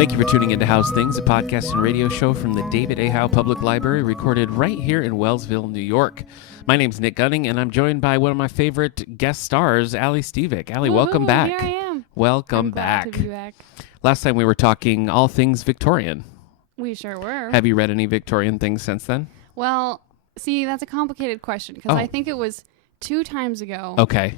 Thank you for tuning into Howe's Things, a podcast and radio show from the David A. Howe Public Library, recorded right here in Wellsville, New York. My name's Nick Gunning, and I'm joined by one of my favorite guest stars, Ally Stevick. Ally, welcome back. Here I am. Welcome glad back. To be back. Last time we were talking all things Victorian. We sure were. Have you read any Victorian things since then? Well, see, that's a complicated question because I think it was 2 times ago. Okay.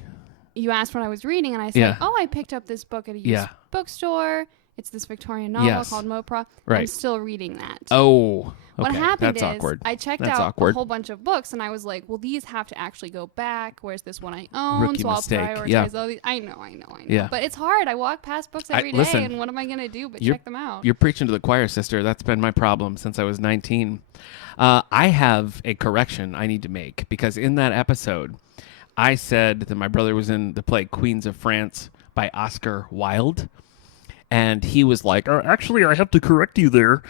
You asked what I was reading, and I said, I picked up this book at a used bookstore. It's this Victorian novel called Mopra. Right. I'm still reading that. Oh, okay. What happened That's is awkward. I checked out a whole bunch of books, and I was like, well, these have to actually go back. Where's this one I own? Rookie so I'll mistake. prioritize all these. I know. Yeah. But it's hard. I walk past books every day, and what am I going to do but check them out? You're preaching to the choir, sister. That's been my problem since I was 19. I have a correction I need to make, because in that episode, I said that my brother was in the play Queens of France by Oscar Wilde. And he was like, actually, I have to correct you there,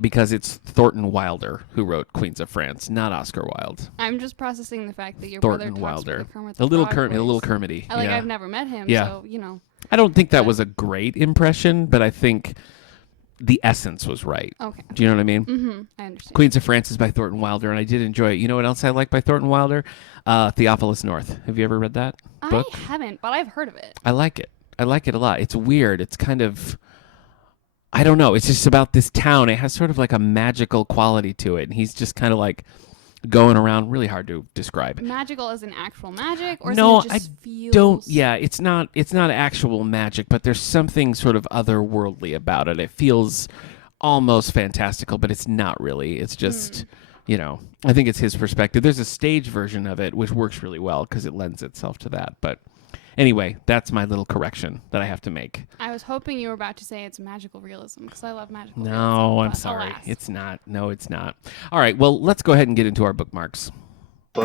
because it's Thornton Wilder who wrote Queens of France, not Oscar Wilde. I'm just processing the fact that your Thornton brother talks Wilder. with Kermit A little Kermity. I've never met him, so, you know. I don't think that was a great impression, but I think the essence was right. Okay. Do you know what I mean? Mm-hmm. I understand. Queens of France is by Thornton Wilder, and I did enjoy it. You know what else I like by Thornton Wilder? Theophilus North. Have you ever read that book? I haven't, but I've heard of it. I like it. I like it a lot. It's weird. It's kind of, I don't know. It's just about this town. It has sort of like a magical quality to it. And he's just kind of like going around, really hard to describe. Magical as in actual magic? Or no, it just feels... don't. Yeah, it's not actual magic, but there's something sort of otherworldly about it. It feels almost fantastical, but it's not really. It's just, you know, I think it's his perspective. There's a stage version of it, which works really well because it lends itself to that. But anyway, that's my little correction that I have to make. I was hoping you were about to say it's magical realism, because I love magical realism. No, I'm sorry. Alas. It's not. No, it's not. All right, well, let's go ahead and get into our bookmarks. So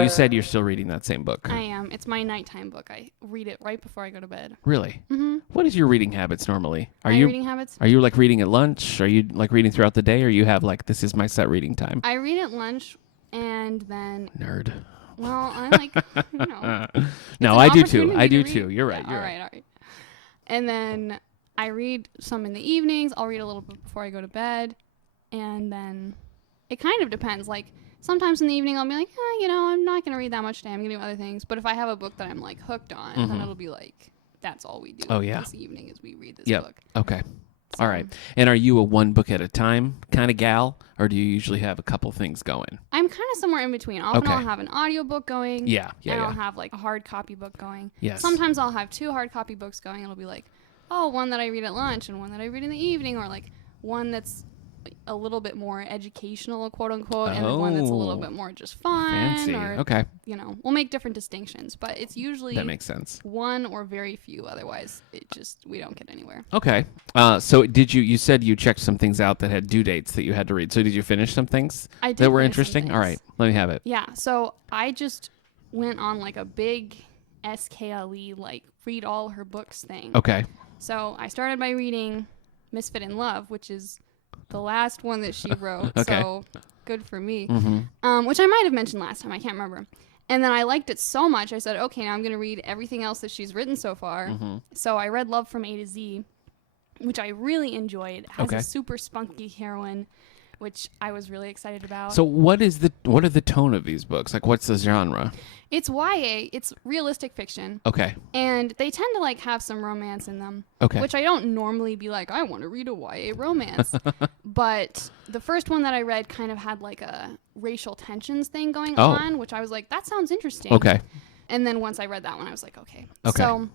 you said you're still reading that same book. I am. It's my nighttime book. I read it right before I go to bed. Really? Mm-hmm. What is your reading habits normally? Reading habits? Are you like reading at lunch? Are you like reading throughout the day, or you have like, this is my set reading time? I read at lunch, and then... Nerd. Well, I'm like, you know. No, I do too. I do too. You're right. Yeah, all right. And then I read some in the evenings. I'll read a little bit before I go to bed. And then it kind of depends. Like, sometimes in the evening I'll be like, you know, I'm not going to read that much today. I'm going to do other things. But if I have a book that I'm like hooked on, then it'll be like, that's all we do this evening is we read this book. Okay. So. All right. And are you a one book at a time kind of gal, or do you usually have a couple things going? I'm kind of somewhere in between. Often I'll have an audiobook going. And I'll have like a hard copy book going. Yes. Sometimes I'll have 2 hard copy books going. It'll be like, one that I read at lunch and one that I read in the evening, or like one that's a little bit more educational, quote unquote, and then one that's a little bit more just fun. Fancy. Or, okay. You know, we'll make different distinctions, but it's usually that makes sense. One or very few. Otherwise, we don't get anywhere. Okay. So did you said you checked some things out that had due dates that you had to read. So did you finish some things that were interesting? All right. Let me have it. Yeah. So I just went on like a big SKLE, like read all her books thing. Okay. So I started by reading Misfit in Love, which is the last one that she wrote. Okay. So good for me. Mm-hmm. Which I might have mentioned last time. I can't remember. And then I liked it so much, I said, okay, now I'm going to read everything else that she's written so far. Mm-hmm. So I read Love from A to Z, which I really enjoyed. It has a super spunky heroine, which I was really excited about. So what are the tone of these books? Like, what's the genre? It's YA. It's realistic fiction. Okay. And they tend to like have some romance in them. Okay. Which I don't normally be like, I want to read a YA romance. But the first one that I read kind of had like a racial tensions thing going on, which I was like, that sounds interesting. Okay. And then once I read that one, I was like, okay. Okay. So,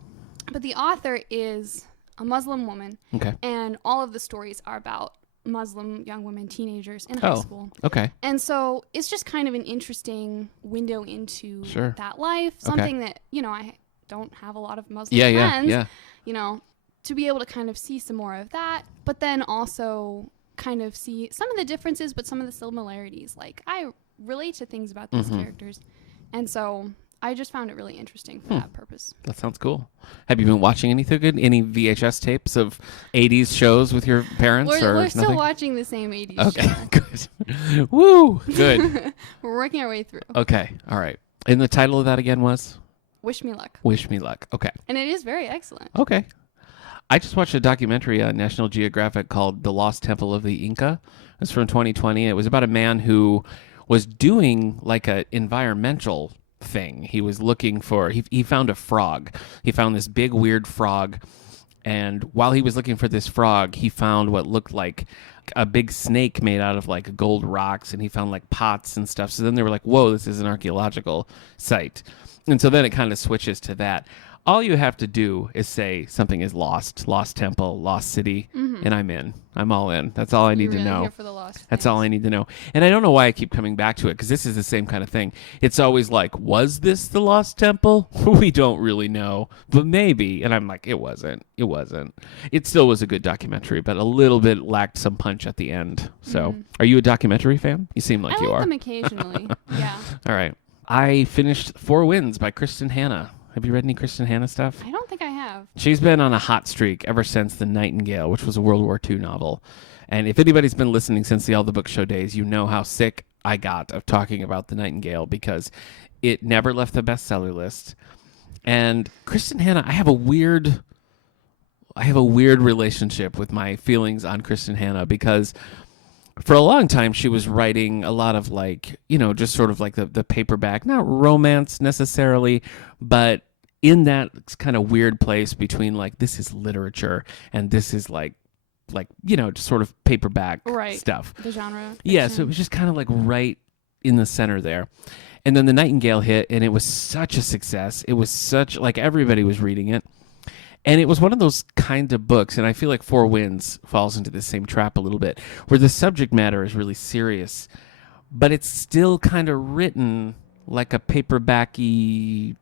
but the author is a Muslim woman. Okay. And all of the stories are about Muslim young women, teenagers in high school. Okay. And so it's just kind of an interesting window into that life. Something that, you know, I don't have a lot of Muslim friends. Yeah. You know, to be able to kind of see some more of that, but then also kind of see some of the differences, but some of the similarities. Like, I relate to things about these characters. And so I just found it really interesting for that purpose. That sounds cool. Have you been watching anything good? Any VHS tapes of 80s shows with your parents? We're still watching the same 80s show. Okay, good. Woo, good. We're working our way through. Okay, all right. And the title of that again was? Wish Me Luck. Wish Me Luck. Okay. And it is very excellent. Okay. I just watched a documentary on National Geographic called The Lost Temple of the Inca. It's from 2020. It was about a man who was doing like an environmental thing. He was looking for, he found a frog. He found this big weird frog. And while he was looking for this frog, he found what looked like a big snake made out of like gold rocks. And he found like pots and stuff. So then they were like, whoa, this is an archaeological site. And so then it kind of switches to that. All you have to do is say something is lost temple, lost city, and I'm in. I'm all in. That's all I need to know. Here for the lost That's all I need to know. And I don't know why I keep coming back to it, because this is the same kind of thing. It's always like, was this the lost temple? We don't really know, but maybe. And I'm like, it wasn't. It wasn't. It still was a good documentary, but a little bit lacked some punch at the end. So, Are you a documentary fan? You seem like you are. I like them occasionally. Yeah. All right. I finished 4 Winds by Kristen Hanna. Have you read any Kristen Hanna stuff? I don't think I have. She's been on a hot streak ever since The Nightingale, which was a World War II novel. And if anybody's been listening since the All the Book Show days, you know how sick I got of talking about The Nightingale, because it never left the bestseller list. And Kristen Hanna, I have a weird relationship with my feelings on Kristen Hanna, because for a long time, she was writing a lot of like, just sort of like the paperback, not romance necessarily, but in that kind of weird place between like, this is literature and this is like, just sort of paperback stuff. The genre. Fiction. Yeah. So it was just kind of like right in the center there. And then The Nightingale hit, and it was such a success. It was such, like, everybody was reading it. And it was one of those kind of books, and I feel like 4 Winds falls into the same trap a little bit, where the subject matter is really serious, but it's still kind of written like a paperbacky,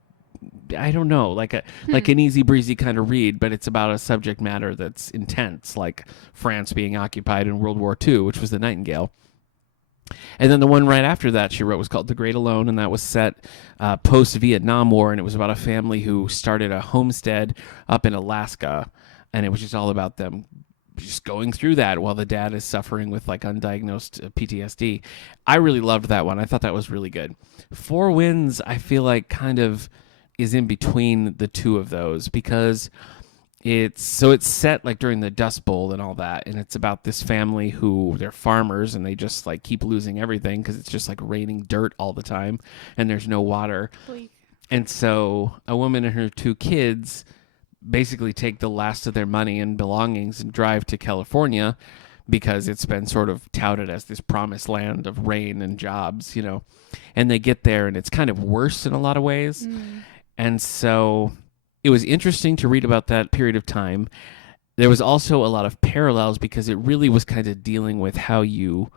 I don't know, like an easy breezy kind of read, but it's about a subject matter that's intense, like France being occupied in World War II, which was The Nightingale. And then the one right after that she wrote was called The Great Alone, and that was set post-Vietnam War, and it was about a family who started a homestead up in Alaska, and it was just all about them just going through that while the dad is suffering with like undiagnosed PTSD. I really loved that one. I thought that was really good. 4 Winds, I feel like kind of is in between the two of those, because it's set like during the Dust Bowl and all that, and it's about this family who they're farmers and they just like keep losing everything because it's just like raining dirt all the time and there's no water. Bleak. And so a woman and her 2 kids basically take the last of their money and belongings and drive to California, because it's been sort of touted as this promised land of rain and jobs, and they get there and it's kind of worse in a lot of ways. And so it was interesting to read about that period of time. There was also a lot of parallels, because it really was kind of dealing with how you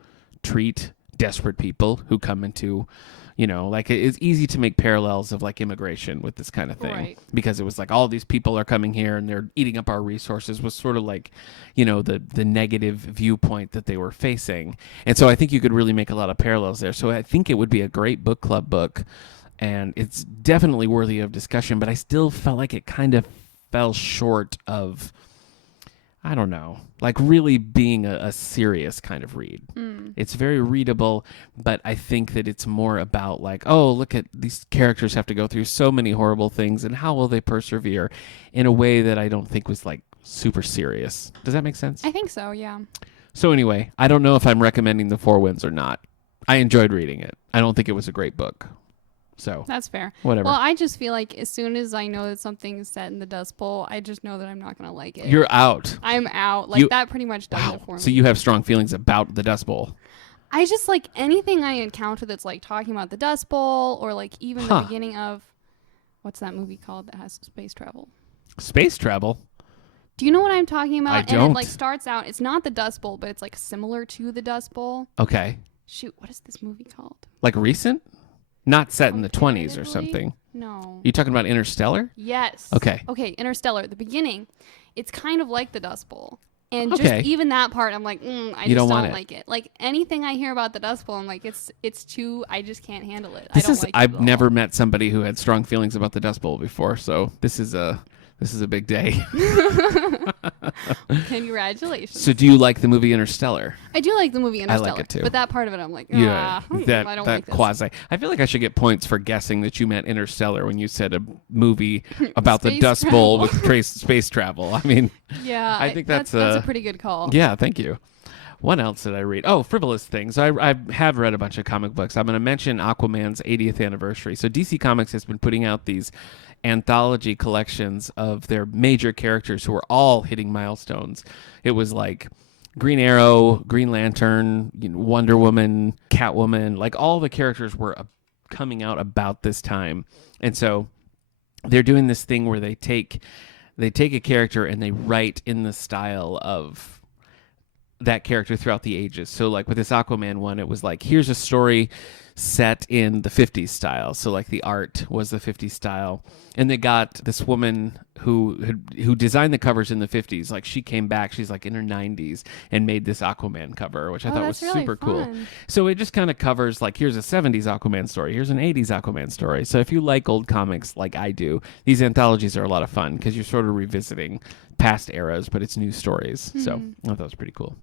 treat desperate people who come into, like it's easy to make parallels of like immigration with this kind of thing, right? Because it was like all these people are coming here and they're eating up our resources, was sort of like, the negative viewpoint that they were facing. And so I think you could really make a lot of parallels there. So I think it would be a great book club book. And it's definitely worthy of discussion, but I still felt like it kind of fell short of, I don't know, like really being a serious kind of read. It's very readable, but I think that it's more about like, oh, look at these characters have to go through so many horrible things, and how will they persevere, in a way that I don't think was like super serious. Does that make sense? I think so, yeah. So anyway, I don't know if I'm recommending The 4 Winds or not. I enjoyed reading it. I don't think it was a great book. So that's fair. Whatever. Well, I just feel like as soon as I know that something is set in the Dust Bowl, I just know that I'm not going to like it. You're out. I'm out. Like, that pretty much does it for me. So you have strong feelings about the Dust Bowl. I just like anything I encounter that's like talking about the Dust Bowl, or like even the beginning of, what's that movie called that has space travel? Space travel? Do you know what I'm talking about? I don't. And it like starts out, it's not the Dust Bowl, but it's like similar to the Dust Bowl. Okay. Shoot, what is this movie called? Like recent? Not set in the 20s or something. No. You talking about Interstellar? Yes. Okay. Okay, Interstellar. The beginning, it's kind of like the Dust Bowl. And just even that part, I'm like, I just don't like it. Like anything I hear about the Dust Bowl, I'm like, it's too, I just can't handle it. I've never met somebody who had strong feelings about the Dust Bowl before, so this is This is a big day. Congratulations. So do you like the movie Interstellar? I do like the movie Interstellar. I like it too. But that part of it, I'm like, that I don't like this. quasi. I feel like I should get points for guessing that you meant Interstellar when you said a movie about the Dust Bowl with space travel. I mean, yeah, I think that's a pretty good call. Yeah, thank you. What else did I read? Oh, frivolous things. I have read a bunch of comic books. I'm going to mention Aquaman's 80th anniversary. So DC Comics has been putting out these anthology collections of their major characters who are all hitting milestones. It was like Green Arrow, Green Lantern, Wonder Woman, Catwoman, like all the characters were coming out about this time. And so they're doing this thing where they take a character and they write in the style of that character throughout the ages. So like with this Aquaman one, it was like, here's a story set in the 50s style. So like the art was the 50s style. And they got this woman who designed the covers in the 50s. Like she came back, she's like in her 90s and made this Aquaman cover, which I thought was really super fun. Cool. So it just kind of covers like, here's a 70s Aquaman story, here's an 80s Aquaman story. So if you like old comics like I do, these anthologies are a lot of fun because you're sort of revisiting past eras, but it's new stories. So I thought that was pretty cool.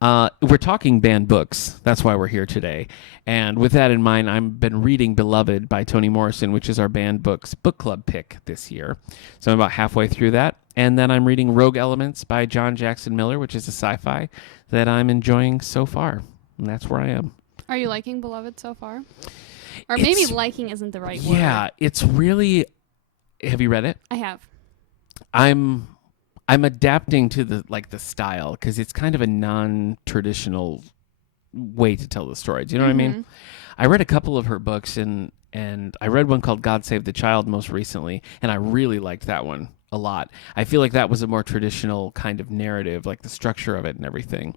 We're talking banned books. That's why we're here today. And with that in mind, I've been reading Beloved by Toni Morrison, which is our banned books book club pick this year. So I'm about halfway through that. And then I'm reading Rogue Elements by John Jackson Miller, which is a sci-fi that I'm enjoying so far. And that's where I am. Are you liking Beloved so far? Or maybe liking isn't the right word. Yeah, it's really... Have you read it? I have. I'm adapting to the style because it's kind of a non-traditional way to tell the story. Do you know what I mean? I read a couple of her books and I read one called God Save the Child most recently, and I really liked that one a lot. I feel like that was a more traditional kind of narrative, like the structure of it and everything.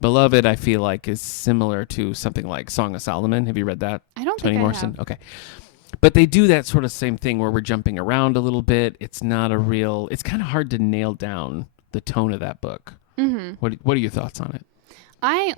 Beloved, I feel like, is similar to something like Song of Solomon. Have you read that? I don't Toni think Morrison? I have. Okay. But they do that sort of same thing where we're jumping around a little bit. It's not a real... It's kind of hard to nail down the tone of that book. What are your thoughts on it? I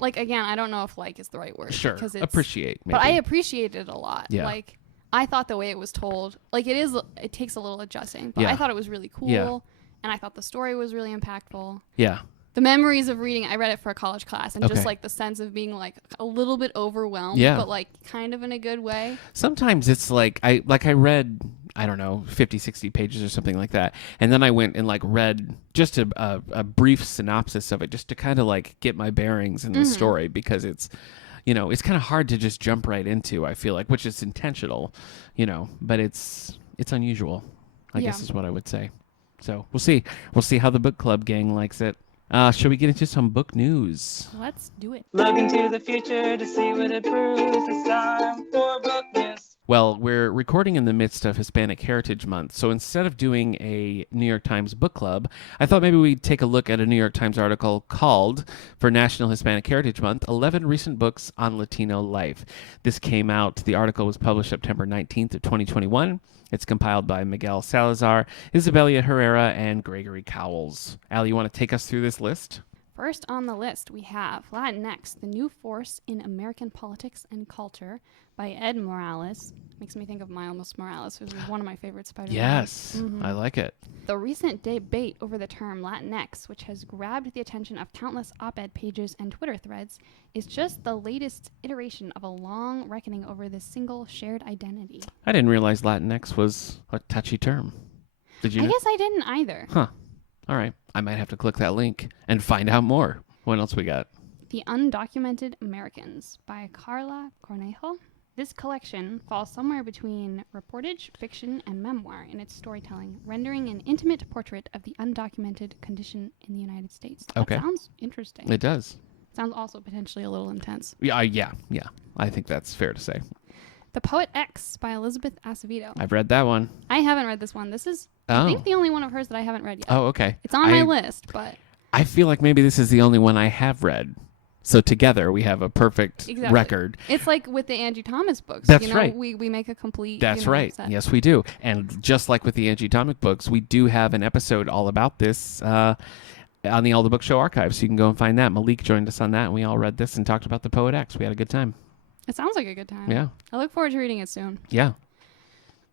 don't know if like is the right word. Sure. Appreciate, maybe. But I appreciate it a lot. Yeah. Like, I thought the way it was told, like it takes a little adjusting, but I thought it was really cool. And I thought the story was really impactful. Yeah. The memories of reading, I read it for a college class, and just like the sense of being like a little bit overwhelmed, but like kind of in a good way. Sometimes it's like I read, I don't know, 50, 60 pages or something like that. And then I went and like read just a brief synopsis of it just to kind of like get my bearings in the story, because it's, it's kind of hard to just jump right into, I feel like, which is intentional, but it's unusual, I guess is what I would say. So we'll see. We'll see how the book club gang likes it. Shall we get into some book news? Let's do it. Look into the future to see what it proves. It's time for book news. Well, we're recording in the midst of Hispanic Heritage Month, so instead of doing a New York Times book club, I thought maybe we'd take a look at a New York Times article called, for National Hispanic Heritage Month, 11 Recent Books on Latino Life. This came out, the article was published September 19th of 2021. It's compiled by Miguel Salazar, Isabelia Herrera, and Gregory Cowles. Allie, you want to take us through this list? First on the list, we have Latinx, The New Force in American Politics and Culture by Ed Morales. Makes me think of Miles Morales, who's one of my favorite Spider-Man. Yes, I like it. The recent debate over the term Latinx, which has grabbed the attention of countless op-ed pages and Twitter threads, is just the latest iteration of a long reckoning over this single shared identity. I didn't realize Latinx was a touchy term. Did you know? I guess I didn't either. Huh. All right. I might have to click that link and find out more. What else we got? The Undocumented Americans by Carla Cornejo. This collection falls somewhere between reportage, fiction, and memoir in its storytelling, rendering an intimate portrait of the undocumented condition in the United States. That sounds interesting. It does. Sounds also potentially a little intense. Yeah. I think that's fair to say. The Poet X by Elizabeth Acevedo. I've read that one. I haven't read this one. This is, I think, the only one of hers that I haven't read yet. Oh, okay. It's on my list, but... I feel like maybe this is the only one I have read. So together we have a perfect record. It's like with the Angie Thomas books. That's right. We make a complete right. set. Yes, we do. And just like with the Angie Thomas books, we do have an episode all about this on the All the Book Show archive. So you can go and find that. Malik joined us on that, and we all read this and talked about the Poet X. We had a good time. It sounds like a good time. Yeah. I look forward to reading it soon. Yeah.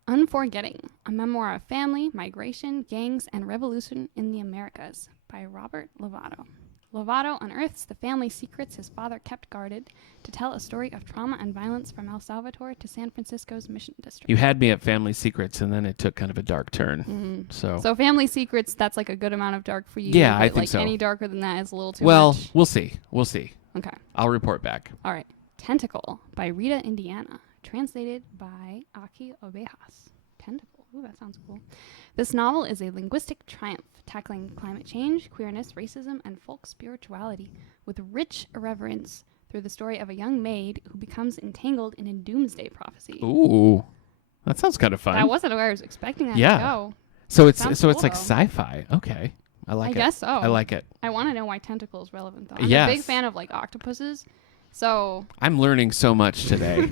Unforgetting, a memoir of family, migration, gangs, and revolution in the Americas by Robert Lovato. Lovato unearths the family secrets his father kept guarded to tell a story of trauma and violence from El Salvador to San Francisco's Mission District. You had me at family secrets, and then it took kind of a dark turn. Mm-hmm. So family secrets, that's like a good amount of dark for you. Yeah, I think like so. Any darker than that is a little too much. Well, we'll see. We'll see. Okay. I'll report back. All right. Tentacle by Rita Indiana. Translated by Aki Ovejas. Tentacle. Ooh, that sounds cool. This novel is a linguistic triumph, tackling climate change, queerness, racism, and folk spirituality with rich irreverence through the story of a young maid who becomes entangled in a doomsday prophecy. Ooh, that sounds kind of fun. That wasn't where I was expecting that to go. So it's like sci-fi. Okay, I guess so. I like it. I want to know why tentacle is relevant though. I'm a big fan of like octopuses. So I'm learning so much today.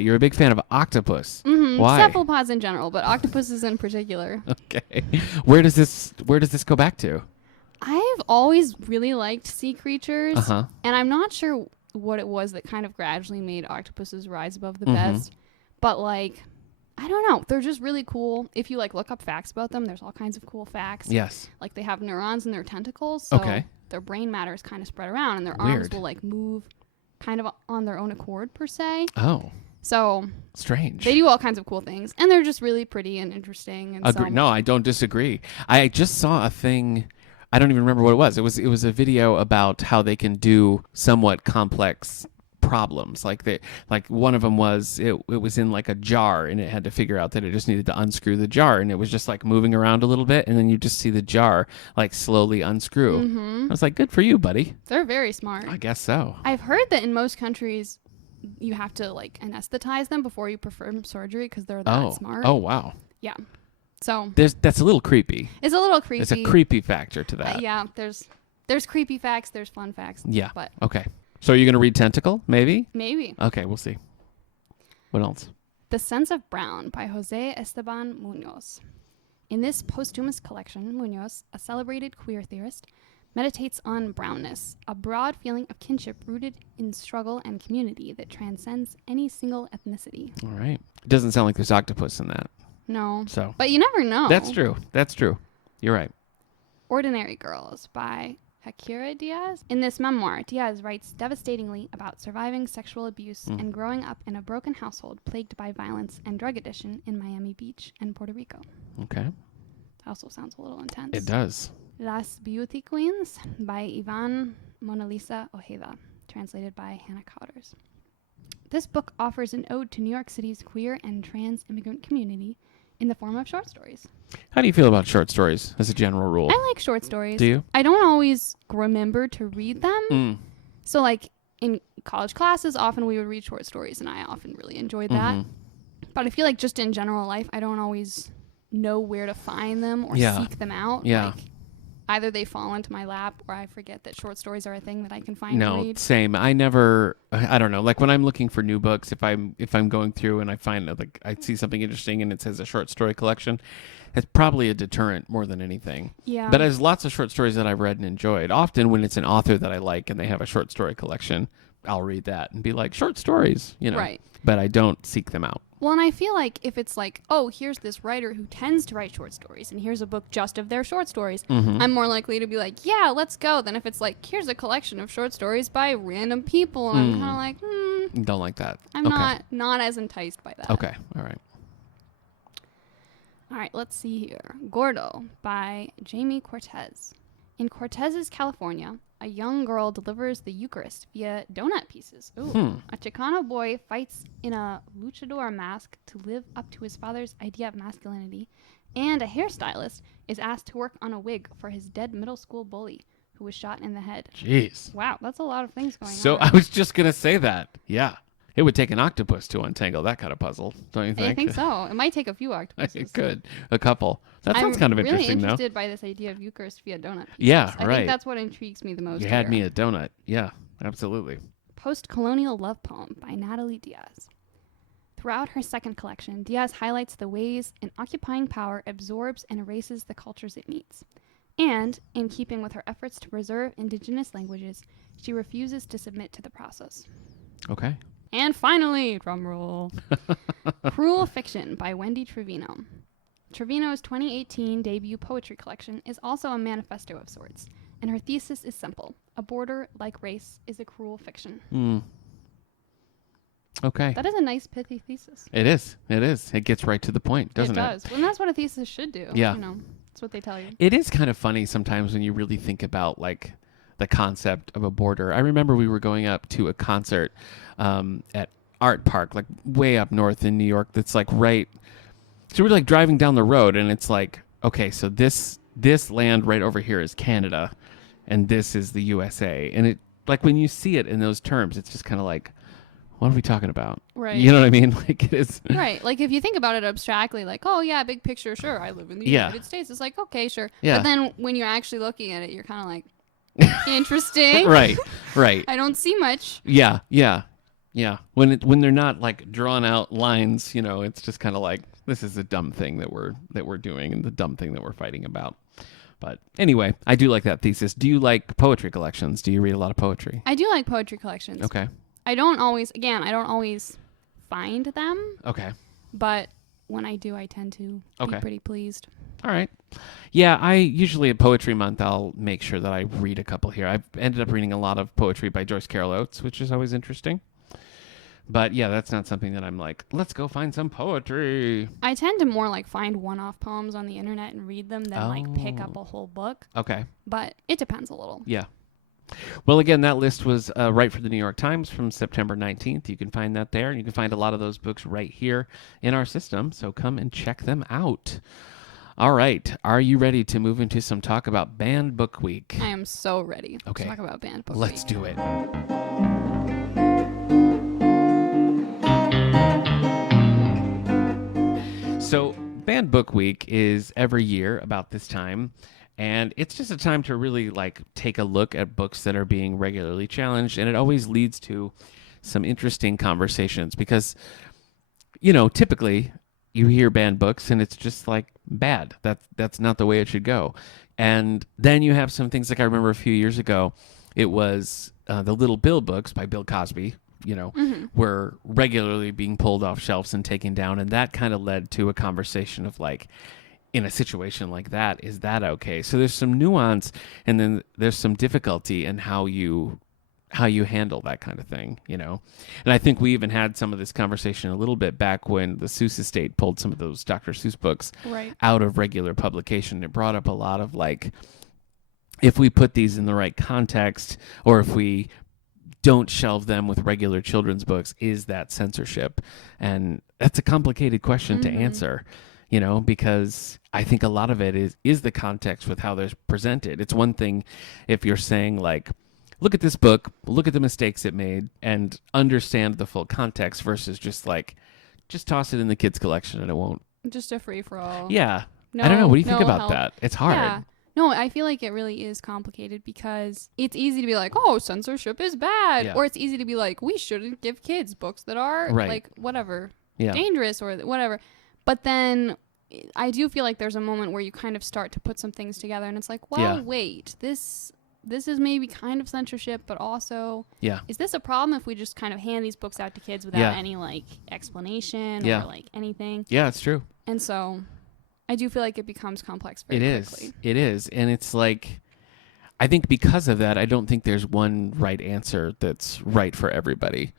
You're a big fan of octopus. Mm-hmm. Why? Cephalopods in general, but octopuses in particular. Okay. Where does this go back to? I've always really liked sea creatures, and I'm not sure what it was that kind of gradually made octopuses rise above the best. But like, I don't know. They're just really cool. If you like look up facts about them, there's all kinds of cool facts. Yes. Like they have neurons in their tentacles. So their brain matter is kind of spread around, and their arms will like move kind of on their own accord per se. Oh. So strange. They do all kinds of cool things, and they're just really pretty and interesting. And No, I don't disagree. I just saw a thing. I don't even remember what it was. It was a video about how they can do somewhat complex problems. Like one of them was it was in like a jar, and it had to figure out that it just needed to unscrew the jar, and it was just like moving around a little bit, and then you just see the jar like slowly unscrew. I was like, good for you, buddy. They're very smart. I guess so. I've heard that in most countries you have to like anesthetize them before you perform surgery because they're that smart. Oh wow. Yeah. So that's a little creepy. It's a little creepy. There's a creepy factor to that. Yeah. There's creepy facts. There's fun facts. Yeah. But okay. So are you going to read Tentacle? Maybe. Okay, we'll see. What else? The Sense of Brown by Jose Esteban Munoz. In this posthumous collection, Munoz, a celebrated queer theorist, meditates on brownness, a broad feeling of kinship rooted in struggle and community that transcends any single ethnicity. All right. It doesn't sound like there's octopus in that. No. So. But you never know. That's true. You're right. Ordinary Girls by Hakira Diaz. In this memoir, Diaz writes devastatingly about surviving sexual abuse and growing up in a broken household plagued by violence and drug addiction in Miami Beach and Puerto Rico. Okay. That also sounds a little intense. It does. Las Beauty Queens by Ivan Mona Lisa Ojeda, translated by Hannah Cotters. This book offers an ode to New York City's queer and trans immigrant community in the form of short stories. How do you feel about short stories as a general rule? I like short stories. Do you? I don't always remember to read them. So like in college classes, often we would read short stories, and I often really enjoyed that. But I feel like just in general life, I don't always know where to find them or seek them out. Yeah. Like, either they fall into my lap or I forget that short stories are a thing that I can find to read. Same. I don't know. Like when I'm looking for new books, if I'm going through and I find like I see something interesting and it says a short story collection, it's probably a deterrent more than anything. Yeah. But there's lots of short stories that I've read and enjoyed. Often when it's an author that I like and they have a short story collection, I'll read that and be like, short stories, Right. But I don't seek them out. Well, and I feel like if it's like, oh, here's this writer who tends to write short stories, and here's a book just of their short stories, I'm more likely to be like, yeah, let's go, than if it's like, here's a collection of short stories by random people, and I'm kind of like, Don't like that. I'm not as enticed by that. Okay, all right. All right, let's see here. Gordo by Jamie Cortez. In Cortez's California, a young girl delivers the Eucharist via donut pieces. Ooh. A Chicano boy fights in a luchador mask to live up to his father's idea of masculinity, and a hairstylist is asked to work on a wig for his dead middle school bully who was shot in the head. Jeez. Wow, that's a lot of things going on. So I was just going to say that. Yeah. It would take an octopus to untangle that kind of puzzle, don't you think? I think so. It might take a few octopuses. It could. A couple. That sounds kind of interesting, though. I'm really interested by this idea of Eucharist via donut pieces. Yeah, right. I think that's what intrigues me the most. You had me at donut. Yeah, absolutely. Post-colonial love poem by Natalie Diaz. Throughout her second collection, Diaz highlights the ways an occupying power absorbs and erases the cultures it meets. And, in keeping with her efforts to preserve indigenous languages, she refuses to submit to the process. Okay. And finally, drum roll, Cruel Fiction by Wendy Trevino. Trevino's 2018 debut poetry collection is also a manifesto of sorts, and her thesis is simple. A border, like race, is a cruel fiction. Okay. That is a nice, pithy thesis. It is. It is. It gets right to the point, doesn't it? It does. And that's what a thesis should do. Yeah. That's what they tell you. It is kind of funny sometimes when you really think about, like, the concept of a border. I remember we were going up to a concert at Art Park, like way up north in New York. That's like right. So we're like driving down the road, and it's like, okay, so this land right over here is Canada, and this is the USA. And it, like, when you see it in those terms, it's just kind of like, what are we talking about? Right. You know what I mean? Like, it is. Right. Like, if you think about it abstractly, like, oh yeah, big picture, sure, I live in the United States. It's like, okay, sure. Yeah. But then when you're actually looking at it, you're kind of like, interesting. Right. I don't see much. Yeah. When they're not like drawn out lines, it's just kind of like, this is a dumb thing that we're doing, and the dumb thing that we're fighting about. But anyway, I do like that thesis. Do you like poetry collections? Do you read a lot of poetry? I do like poetry collections. Okay. I don't always find them. Okay. But when I do, I tend to be pretty pleased. All right. Yeah, I usually at Poetry Month, I'll make sure that I read a couple here. I've ended up reading a lot of poetry by Joyce Carol Oates, which is always interesting. But yeah, that's not something that I'm like, let's go find some poetry. I tend to more like find one-off poems on the internet and read them than like pick up a whole book. Okay. But it depends a little. Yeah. Well, again, that list was right for the New York Times from September 19th. You can find that there, and you can find a lot of those books right here in our system. So come and check them out. All right. Are you ready to move into some talk about Banned Book Week? I am so ready to talk about Banned Book Let's Week. do it. So Banned Book Week is every year about this time, and it's just a time to really like take a look at books that are being regularly challenged, and it always leads to some interesting conversations because, typically you hear banned books and it's just like bad. That's not the way it should go. And then you have some things like I remember a few years ago, it was the Little Bill books by Bill Cosby, were regularly being pulled off shelves and taken down. And that kind of led to a conversation of like, in a situation like that, is that okay? So there's some nuance, and then there's some difficulty in how you handle that kind of thing, And I think we even had some of this conversation a little bit back when the Seuss estate pulled some of those Dr. Seuss books out of regular publication. It brought up a lot of like, if we put these in the right context, or if we don't shelve them with regular children's books, is that censorship? And that's a complicated question to answer, because I think a lot of it is the context with how they're presented. It's one thing if you're saying like, look at this book, look at the mistakes it made, and understand the full context versus just toss it in the kids' collection and it won't. Just a free-for-all. Yeah. I don't know. What do you think about help. that? It's hard. Yeah. No, I feel like it really is complicated because it's easy to be like, oh, censorship is bad. Yeah. Or it's easy to be like, we shouldn't give kids books that are like whatever, dangerous or whatever. But then I do feel like there's a moment where you kind of start to put some things together and it's like, well, wait, this is maybe kind of censorship, but also, is this a problem if we just kind of hand these books out to kids without any like explanation or like anything? Yeah, it's true. And so I do feel like it becomes complex very quickly. It is. And it's like, I think because of that, I don't think there's one right answer that's right for everybody.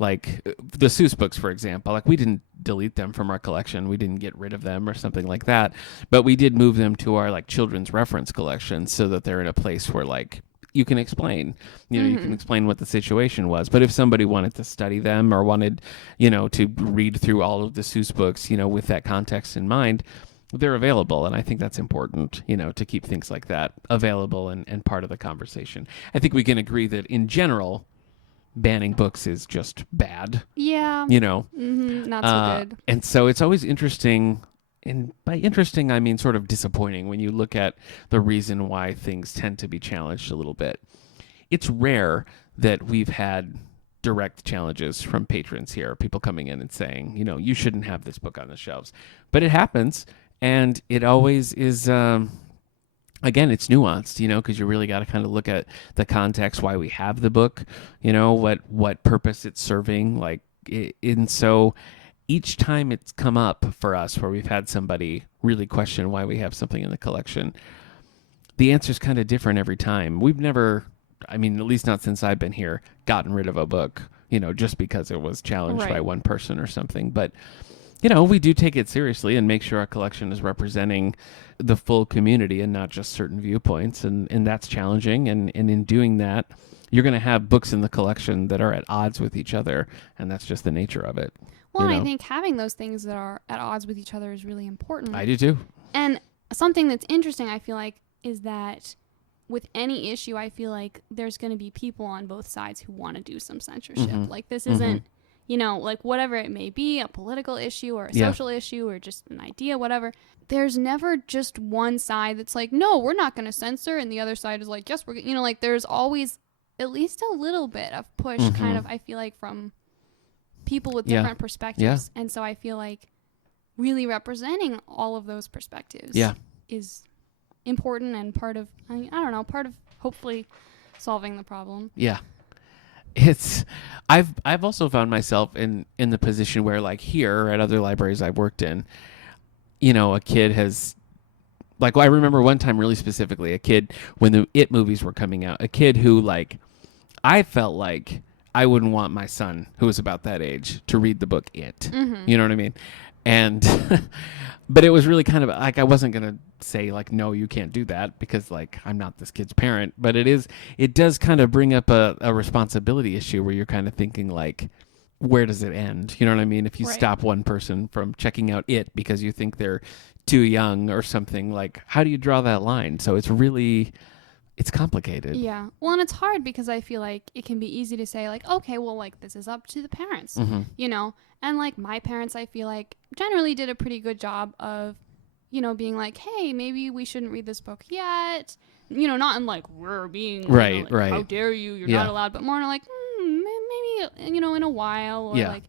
Like the Seuss books, for example, like we didn't delete them from our collection. We didn't get rid of them or something like that. But we did move them to our like children's reference collection so that they're in a place where like you can explain, you can explain what the situation was. But if somebody wanted to study them or wanted, to read through all of the Seuss books, with that context in mind, they're available. And I think that's important, to keep things like that available and part of the conversation. I think we can agree that in general, banning books is just bad. Yeah. Not so good. And so it's always interesting. And by interesting, I mean sort of disappointing when you look at the reason why things tend to be challenged a little bit. It's rare that we've had direct challenges from patrons here, people coming in and saying, you shouldn't have this book on the shelves. But it happens, and it always is again, it's nuanced, because you really got to kind of look at the context, why we have the book, what purpose it's serving. And so each time it's come up for us where we've had somebody really question why we have something in the collection, the answer is kind of different every time. We've never, at least not since I've been here, gotten rid of a book, just because it was challenged by one person or something. But, we do take it seriously and make sure our collection is representing the full community and not just certain viewpoints. And that's challenging. And in doing that, you're going to have books in the collection that are at odds with each other. And that's just the nature of it. Well, I think having those things that are at odds with each other is really important. I do too. And something that's interesting, I feel like, is that with any issue, I feel like there's going to be people on both sides who want to do some censorship. Mm-hmm. Like, this isn't, whatever it may be, a political issue or a social issue or just an idea, whatever. There's never just one side that's like, no, we're not going to censor. And the other side is like, yes, we're, there's always at least a little bit of push kind of, I feel like, from people with different perspectives. And so I feel like really representing all of those perspectives is important and part of, part of hopefully solving the problem. Yeah. I've also found myself in the position where, like, here at other libraries I've worked in, a kid has, like, I remember one time really specifically, a kid, when the It movies were coming out, a kid who, like, I felt like I wouldn't want my son, who was about that age, to read the book It. Mm-hmm. You know what I mean? And but it was really kind of like, I wasn't going to say, like, no, you can't do that, because, like, I'm not this kid's parent. But it does kind of bring up a responsibility issue where you're kind of thinking, like, where does it end? You know what I mean? If you stop one person from checking out It because you think they're too young or something, like, how do you draw that line? So it's complicated. Yeah. Well, and it's hard because I feel like it can be easy to say, like, okay, well, like, this is up to the parents, And, like, my parents, I feel like, generally did a pretty good job of, being like, hey, maybe we shouldn't read this book yet. Not in, like, we're being, right. How dare you? You're not allowed. But more like, maybe, in a while. Or, like,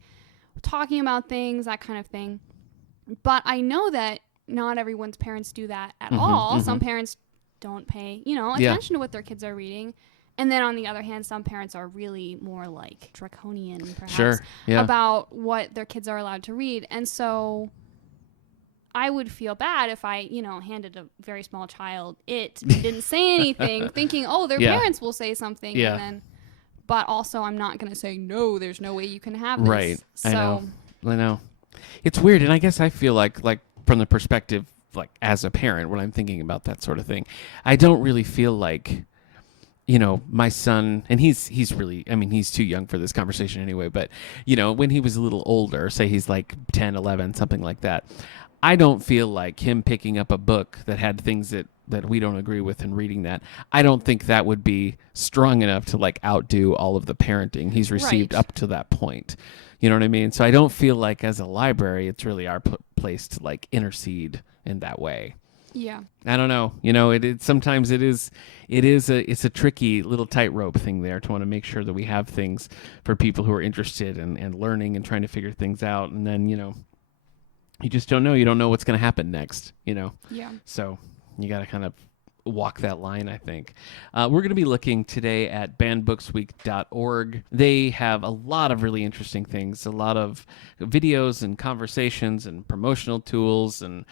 talking about things, that kind of thing. But I know that not everyone's parents do that at all. Some parents don't pay, attention to what their kids are reading. And then on the other hand, some parents are really more, like, draconian, perhaps, about what their kids are allowed to read. And so I would feel bad if I, handed a very small child It and didn't say anything, thinking, oh, their parents will say something. Yeah. And then, but also I'm not going to say, no, there's no way you can have this. Right. So, I know. It's weird. And I guess I feel like from the perspective, like, as a parent, when I'm thinking about that sort of thing, I don't really feel like, my son, and he's really, he's too young for this conversation anyway, but, when he was a little older, say he's like 10, 11, something like that, I don't feel like him picking up a book that had things that we don't agree with and reading that, I don't think that would be strong enough to, like, outdo all of the parenting he's received up to that point. You know what I mean? So I don't feel like, as a library, it's really our place to, like, intercede in that way. Yeah. I don't know. Sometimes it's a tricky little tightrope thing there to want to make sure that we have things for people who are interested and learning and trying to figure things out. And then, you just don't know. You don't know what's going to happen next, Yeah. So you got to kind of walk that line, I think. We're going to be looking today at bandbooksweek.org. They have a lot of really interesting things, a lot of videos and conversations and promotional tools and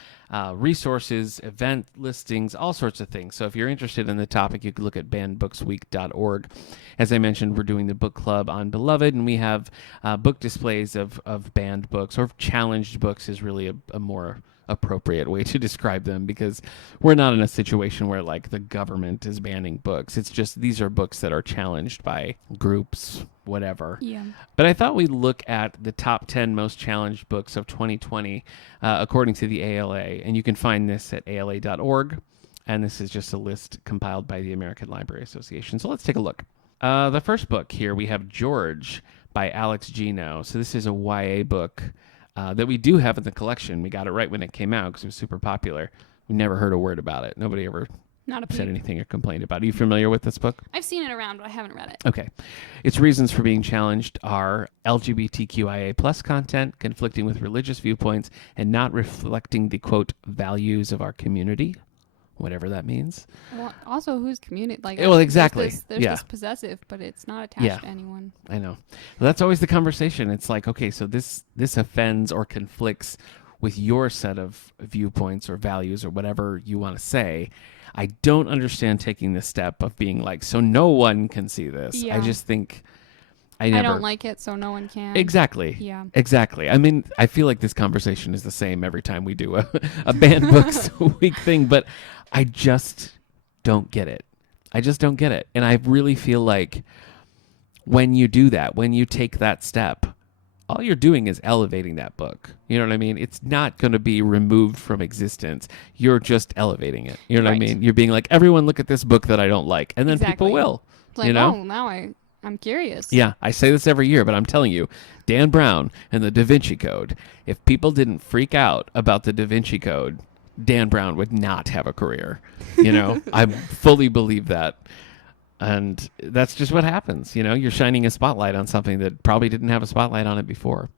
resources, event listings, all sorts of things. So if you're interested in the topic, you can look at bandbooksweek.org. As I mentioned, we're doing the book club on Beloved, and we have book displays of banned books, or challenged books is really a more appropriate way to describe them, because we're not in a situation where, like, the government is banning books. It's just these are books that are challenged by groups, whatever. Yeah. But I thought we'd look at the top 10 most challenged books of 2020 according to the ALA, and you can find this at ala.org, and this is just a list compiled by the American Library Association. So let's take a look. The first book here, we have George by Alex Gino. So this is a YA book that we do have in the collection. We got it right when it came out because it was super popular. We never heard a word about it. Nobody ever said anything or complained about it. Are you familiar with this book? I've seen it around, but I haven't read it. Okay. Its reasons for being challenged are LGBTQIA plus content, conflicting with religious viewpoints, and not reflecting the, quote, values of our community. whatever that means. Well, also, who's communicating? Well, exactly. There's this possessive, but it's not attached to anyone. I know. Well, that's always the conversation. It's like, okay, so this offends or conflicts with your set of viewpoints or values or whatever you want to say. I don't understand taking the step of being like, so no one can see this. Yeah. I just think I don't like it, so no one can. Exactly. Yeah. Exactly. I mean, I feel like this conversation is the same every time we do a banned books week thing, but I just don't get it. I just don't get it. And I really feel like when you do that, when you take that step, all you're doing is elevating that book. You know what I mean? It's not going to be removed from existence. You're just elevating it. You know what I mean? You're being like, everyone look at this book that I don't like. And then people will. It's like, now I'm curious. Yeah, I say this every year, but I'm telling you, Dan Brown and the Da Vinci Code, if people didn't freak out about the Da Vinci Code, Dan Brown would not have a career. I fully believe that. And that's just what happens. You're shining a spotlight on something that probably didn't have a spotlight on it before.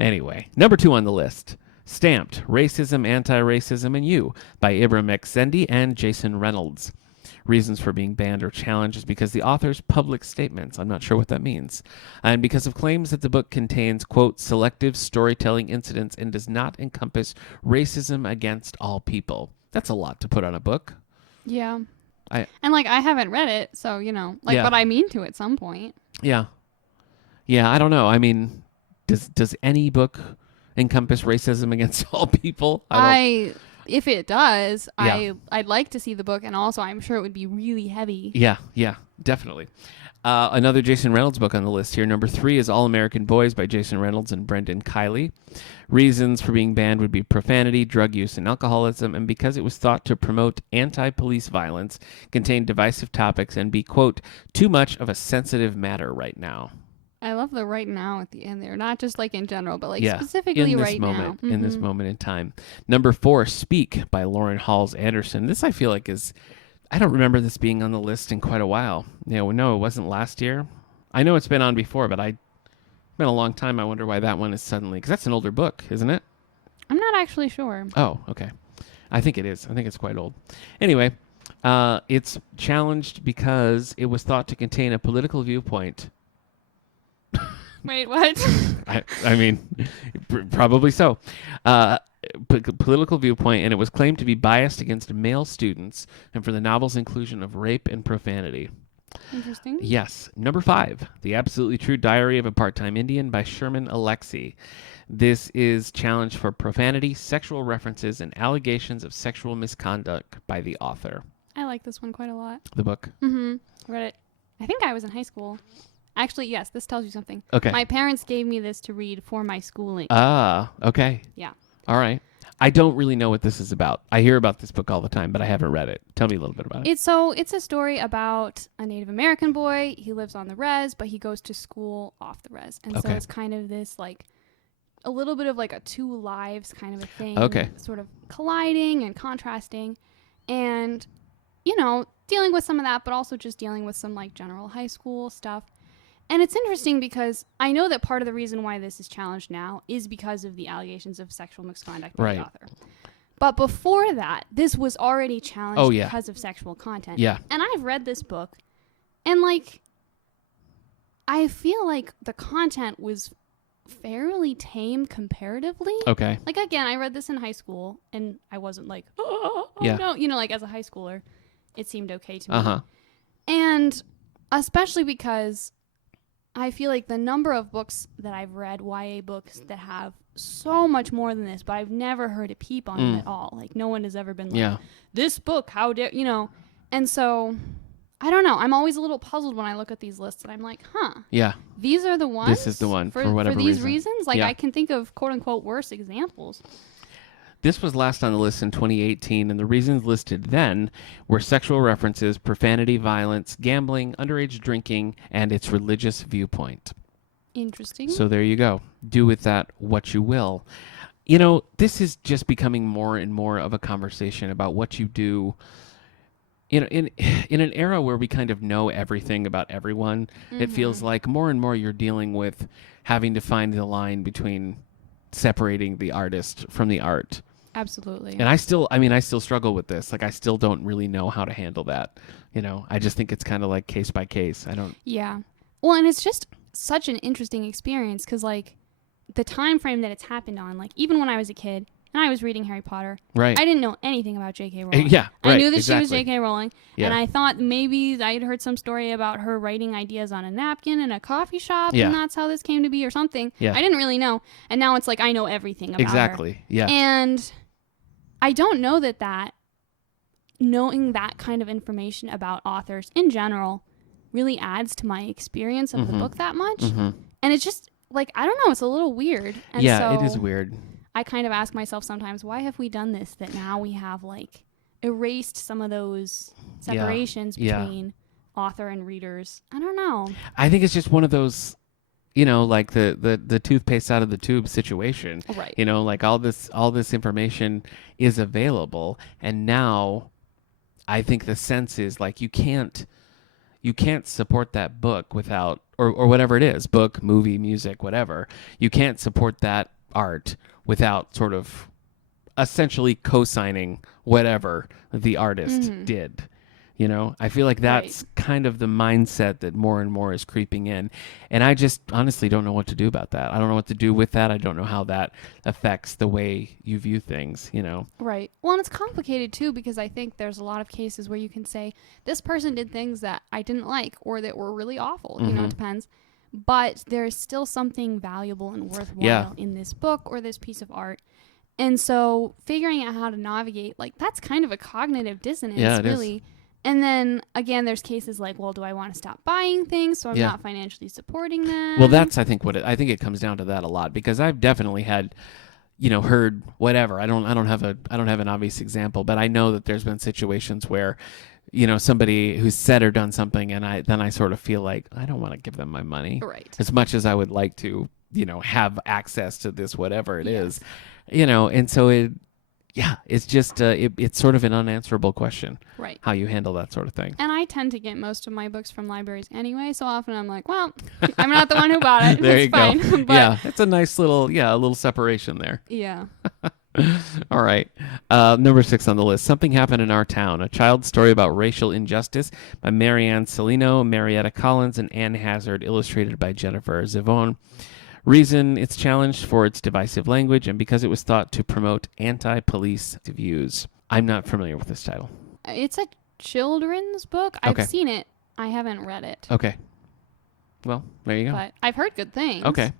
Anyway, number 2 on the list, Stamped, Racism, Anti-Racism, and You by Ibram X. Kendi and Jason Reynolds. Reasons for being banned or challenged is because the author's public statements, I'm not sure what that means, and because of claims that the book contains, quote, selective storytelling incidents and does not encompass racism against all people. That's a lot to put on a book. Yeah. I haven't read it, so, but I mean to at some point. Yeah. Yeah, I don't know. I mean, does any book encompass racism against all people? If it does, yeah. I'd like to see the book, and also I'm sure it would be really heavy. Yeah, definitely. Another Jason Reynolds book on the list here. Number 3 is All American Boys by Jason Reynolds and Brendan Kiley. Reasons for being banned would be profanity, drug use, and alcoholism, and because it was thought to promote anti-police violence, contain divisive topics, and be, quote, too much of a sensitive matter right now. I love the right now at the end there. Not just like in general, but specifically right now. Mm-hmm. In this moment in time. Number 4, Speak by Lauren Halls Anderson. This I feel like is... I don't remember this being on the list in quite a while. No, it wasn't last year. I know it's been on before, but it's been a long time. I wonder why that one is suddenly... Because that's an older book, isn't it? I'm not actually sure. Oh, okay. I think it is. I think it's quite old. Anyway, it's challenged because it was thought to contain a political viewpoint... Wait, what? I mean, probably so. Political viewpoint, and it was claimed to be biased against male students and for the novel's inclusion of rape and profanity. Interesting. Yes. Number 5, The Absolutely True Diary of a Part-Time Indian by Sherman Alexie. This is challenged for profanity, sexual references, and allegations of sexual misconduct by the author. I like this one quite a lot. The book? Mm-hmm. Read it. I think I was in high school. Actually, yes, this tells you something. Okay. My parents gave me this to read for my schooling. Ah, okay. Yeah. All right. I don't really know what this is about. I hear about this book all the time, but I haven't read it. Tell me a little bit about it. It's a story about a Native American boy. He lives on the res, but he goes to school off the res. And so it's kind of this, like, a little bit of like a 2 lives kind of a thing. Okay. Sort of colliding and contrasting. And, dealing with some of that, but also just dealing with some, like, general high school stuff. And it's interesting because I know that part of the reason why this is challenged now is because of the allegations of sexual misconduct by the author. But before that, this was already challenged because of sexual content. Yeah. And I've read this book, and, like, I feel like the content was fairly tame comparatively. Okay. Like, again, I read this in high school, and I wasn't like, oh no. Like, as a high schooler, it seemed okay to me. Uh-huh. And especially because... I feel like the number of books that I've read, YA books, that have so much more than this, but I've never heard a peep on it at all. Like, no one has ever been like, this book, how dare, And so, I don't know. I'm always a little puzzled when I look at these lists, and I'm like, yeah, these are the ones? This is the one, for whatever reason. For these reason. reasons? Like, I can think of, quote-unquote, worse examples. This was last on the list in 2018, and the reasons listed then were sexual references, profanity, violence, gambling, underage drinking, and its religious viewpoint. Interesting. So there you go. Do with that what you will. This is just becoming more and more of a conversation about what you do. In an era where we kind of know everything about everyone, it feels like more and more you're dealing with having to find the line between separating the artist from the art. Absolutely. And I still struggle with this. Like, I still don't really know how to handle that. I just think it's kind of like case by case. Yeah. Well, and it's just such an interesting experience because, like, the time frame that it's happened on, like, even when I was a kid and I was reading Harry Potter, right? I didn't know anything about J.K. Rowling. Yeah, right. I knew that exactly. she was J.K. Rowling, yeah. and I thought maybe I'd heard some story about her writing ideas on a napkin in a coffee shop, yeah. and that's how this came to be or something. Yeah. I didn't really know, and now it's like I know everything about exactly. her. Yeah. And I don't know that knowing that kind of information about authors in general really adds to my experience of the book that much. Mm-hmm. And it's just, like, I don't know, it's a little weird. And yeah, so it is weird. I kind of ask myself sometimes, why have we done this, that now we have, like, erased some of those separations between author and readers? I don't know. I think it's just one of those, like the toothpaste out of the tube situation. Right. Like all this information is available, and now I think the sense is like you can't support that book without or whatever it is, book, movie, music, whatever. You can't support that art without sort of essentially co-signing whatever the artist did. I feel like that's kind of the mindset that more and more is creeping in. And I just honestly don't know what to do about that. I don't know what to do with that. I don't know how that affects the way you view things, Right. Well, and it's complicated too, because I think there's a lot of cases where you can say, this person did things that I didn't like or that were really awful. It depends. But there's still something valuable and worthwhile in this book or this piece of art. And so figuring out how to navigate, like, that's kind of a cognitive dissonance, really. Is. And then, again, there's cases like, well, do I want to stop buying things so I'm not financially supporting them? Well, that's, I think it comes down to that a lot, because I've definitely had, heard whatever. I don't have an obvious example, but I know that there's been situations where, somebody who's said or done something, and I sort of feel like I don't want to give them my money. Right. As much as I would like to, have access to this, whatever it is, and so it's just it's sort of an unanswerable question, right? How you handle that sort of thing. And I tend to get most of my books from libraries anyway, so often I'm like, well, I'm not the one who bought it. There it's you fine. go. But yeah, it's a nice little a little separation there. Yeah. All right. Number 6 on the list. Something Happened in Our Town, a child's story about racial injustice by Marianne Celino, Marietta Collins, and Ann Hazard, illustrated by Jennifer Zivon. Reason, it's challenged for its divisive language and because it was thought to promote anti-police views. I'm not familiar with this title. It's a children's book. Okay. I've seen it. I haven't read it. Okay. Well, there you go. But I've heard good things. Okay.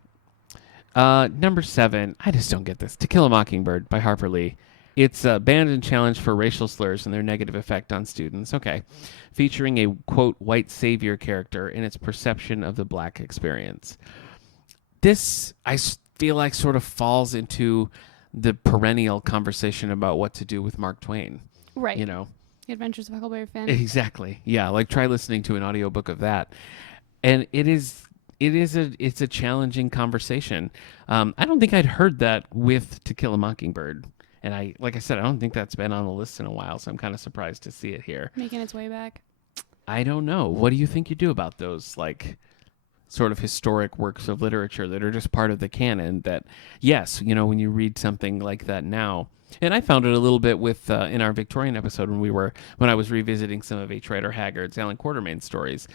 Number 7, I just don't get this. To Kill a Mockingbird by Harper Lee. It's banned and challenged for racial slurs and their negative effect on students. Okay. Featuring a, quote, white savior character in its perception of the black experience. This, I feel like, sort of falls into the perennial conversation about what to do with Mark Twain. Right. Adventures of Huckleberry Finn. Exactly. Yeah, like try listening to an audiobook of that. And it's a challenging conversation. I don't think I'd heard that with To Kill a Mockingbird. And like I said, I don't think that's been on the list in a while, so I'm kind of surprised to see it here. Making its way back. I don't know. What do you think you do about those, like, sort of historic works of literature that are just part of the canon that, yes, when you read something like that now, and I found it a little bit with, in our Victorian episode when I was revisiting some of H. Rider Haggard's Alan Quatermain stories.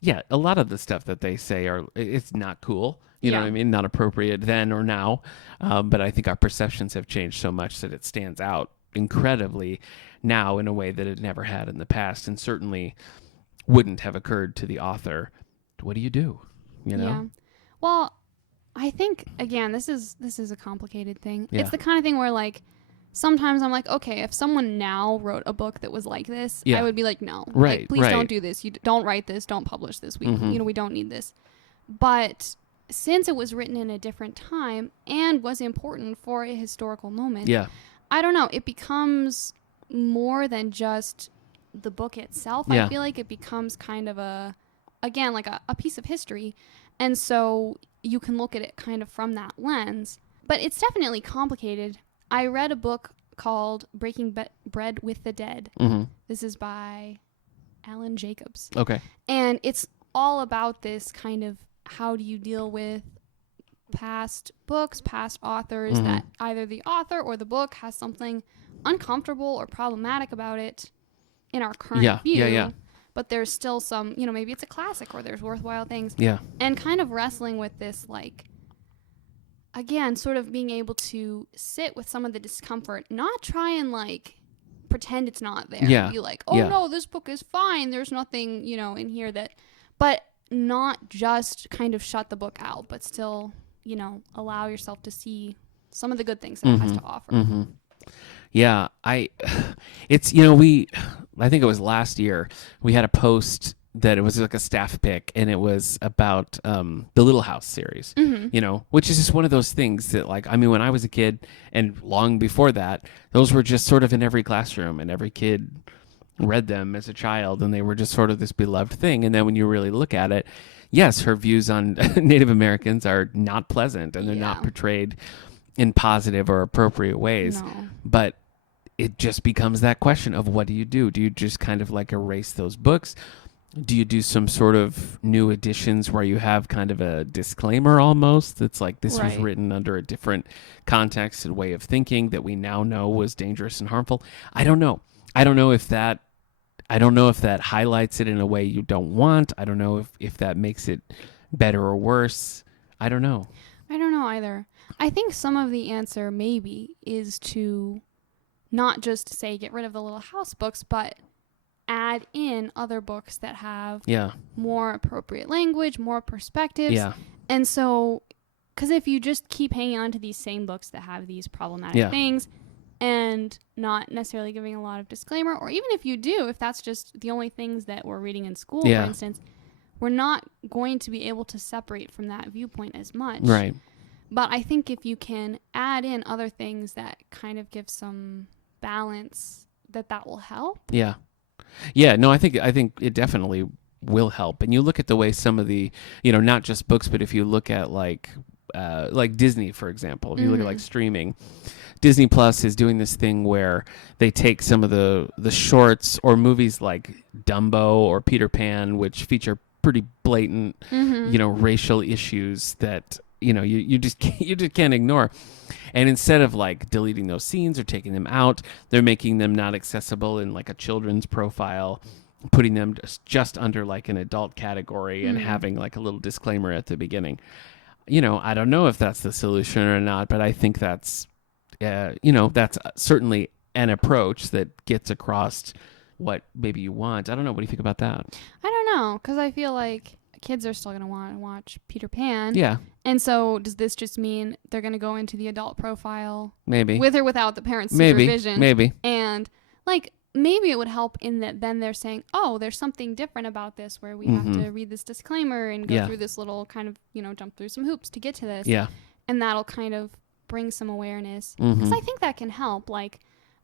Yeah, a lot of the stuff that they say it's not cool. You know what I mean? Not appropriate then or now. But I think our perceptions have changed so much that it stands out incredibly now in a way that it never had in the past, and certainly wouldn't have occurred to the author. What do you do? Yeah. Well, I think, again, this is a complicated thing. Yeah. It's the kind of thing where, like, sometimes I'm like, okay, if someone now wrote a book that was like this, I would be like, no. Right. Like, please don't do this. You don't write this. Don't publish this. We don't need this. But since it was written in a different time and was important for a historical moment, I don't know. It becomes more than just the book itself. I feel like it becomes kind of a piece of history. And so you can look at it kind of from that lens. But it's definitely complicated. I read a book called Breaking Bread with the Dead. Mm-hmm. This is by Alan Jacobs. Okay. And it's all about this kind of, how do you deal with past books, past authors, that either the author or the book has something uncomfortable or problematic about it in our current view. But there's still some, maybe it's a classic or there's worthwhile things. Yeah. And kind of wrestling with this, like, again, sort of being able to sit with some of the discomfort, not try and, like, pretend it's not there. Yeah. Be like, oh, no, this book is fine. There's nothing, in here that... But not just kind of shut the book out, but still, allow yourself to see some of the good things that it has to offer. Yeah, I think it was last year, we had a post that it was like a staff pick, and it was about the Little House series, which is just one of those things that, like, I mean, when I was a kid and long before that, those were just sort of in every classroom, and every kid read them as a child, and they were just sort of this beloved thing. And then when you really look at it, yes, her views on Native Americans are not pleasant, and they're not portrayed in positive or appropriate ways. No. But it just becomes that question of, what do you do? Do you just kind of like erase those books? Do you do some sort of new editions where you have kind of a disclaimer almost? That's like, this was written under a different context and way of thinking that we now know was dangerous and harmful. I don't know if that highlights it in a way you don't want. I don't know if that makes it better or worse. I don't know. I don't know either. I think some of the answer maybe is to not just say get rid of the Little House books, but add in other books that have more appropriate language, more perspectives. Yeah. And so, because if you just keep hanging on to these same books that have these problematic things and not necessarily giving a lot of disclaimer, or even if you do, if that's just the only things that we're reading in school, for instance, we're not going to be able to separate from that viewpoint as much. Right. But I think if you can add in other things that kind of give some balance, that will help. Yeah. Yeah, no, I think it definitely will help. And you look at the way some of the, not just books, but if you look at like Disney, for example, if you look at like streaming, Disney Plus is doing this thing where they take some of the shorts or movies like Dumbo or Peter Pan, which feature pretty blatant, racial issues that, you just can't ignore. And instead of like deleting those scenes or taking them out, they're making them not accessible in like a children's profile, putting them just under like an adult category and having like a little disclaimer at the beginning. I don't know if that's the solution or not, but I think that's, that's certainly an approach that gets across what maybe you want. I don't know. What do you think about that? I don't know, because I feel like kids are still going to want to watch Peter Pan. Yeah. And so does this just mean they're going to go into the adult profile? Maybe. With or without the parents' supervision? Maybe. And like, maybe it would help in that then they're saying, oh, there's something different about this where we have to read this disclaimer and go through this little kind of, jump through some hoops to get to this. Yeah. And that'll kind of bring some awareness. Because I think that can help. Like,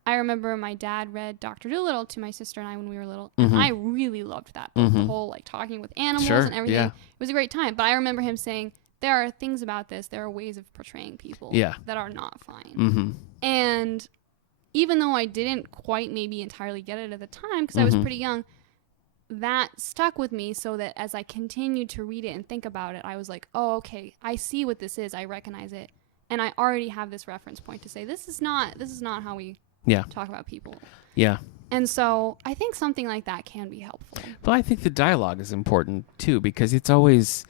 I remember my dad read Dr. Dolittle to my sister and I when we were little, and I really loved that book. The whole like talking with animals and everything. Yeah. It was a great time. But I remember him saying, there are things about this, there are ways of portraying people that are not fine. And even though I didn't quite maybe entirely get it at the time, because I was pretty young, that stuck with me, so that as I continued to read it and think about it, I was like, oh, okay, I see what this is. I recognize it. And I already have this reference point to say, this is not how we talk about people. Yeah. And so I think something like that can be helpful. Well, I think the dialogue is important too, because it's always,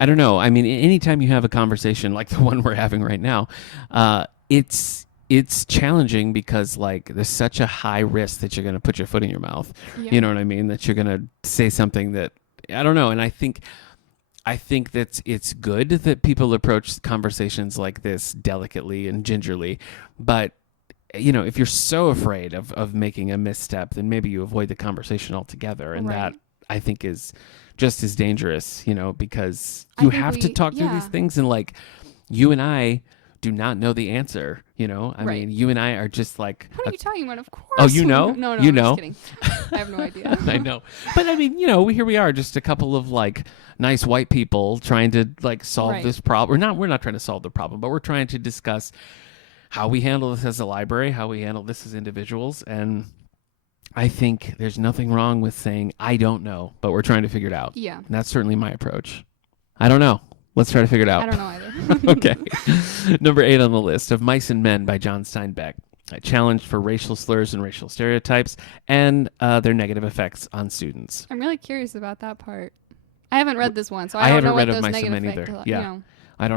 I don't know. I mean, anytime you have a conversation like the one we're having right now, it's challenging because like there's such a high risk that you're going to put your foot in your mouth. Yeah. You know what I mean? That you're going to say something that, I don't know. And I think that it's good that people approach conversations like this delicately and gingerly, but if you're so afraid of making a misstep, then maybe you avoid the conversation altogether. And that I think is just as dangerous, because you have to talk through these things, and like you and I do not know the answer, I mean, you and I are just like, what are you talking about? Of course. Oh, you know? No, I'm just kidding. I have no idea. I know. But I mean, here we are, just a couple of like nice white people trying to like solve this problem. We're not trying to solve the problem, but we're trying to discuss how we handle this as a library, how we handle this as individuals. And I think there's nothing wrong with saying, I don't know, but we're trying to figure it out. Yeah. And that's certainly my approach. I don't know. Let's try to figure it out. I don't know either. Okay. Number 8 on the list, Of Mice and Men by John Steinbeck. A challenge for racial slurs and racial stereotypes and their negative effects on students. I'm really curious about that part. I haven't read this one, so I don't know what those negative effects are. Yeah. You know. I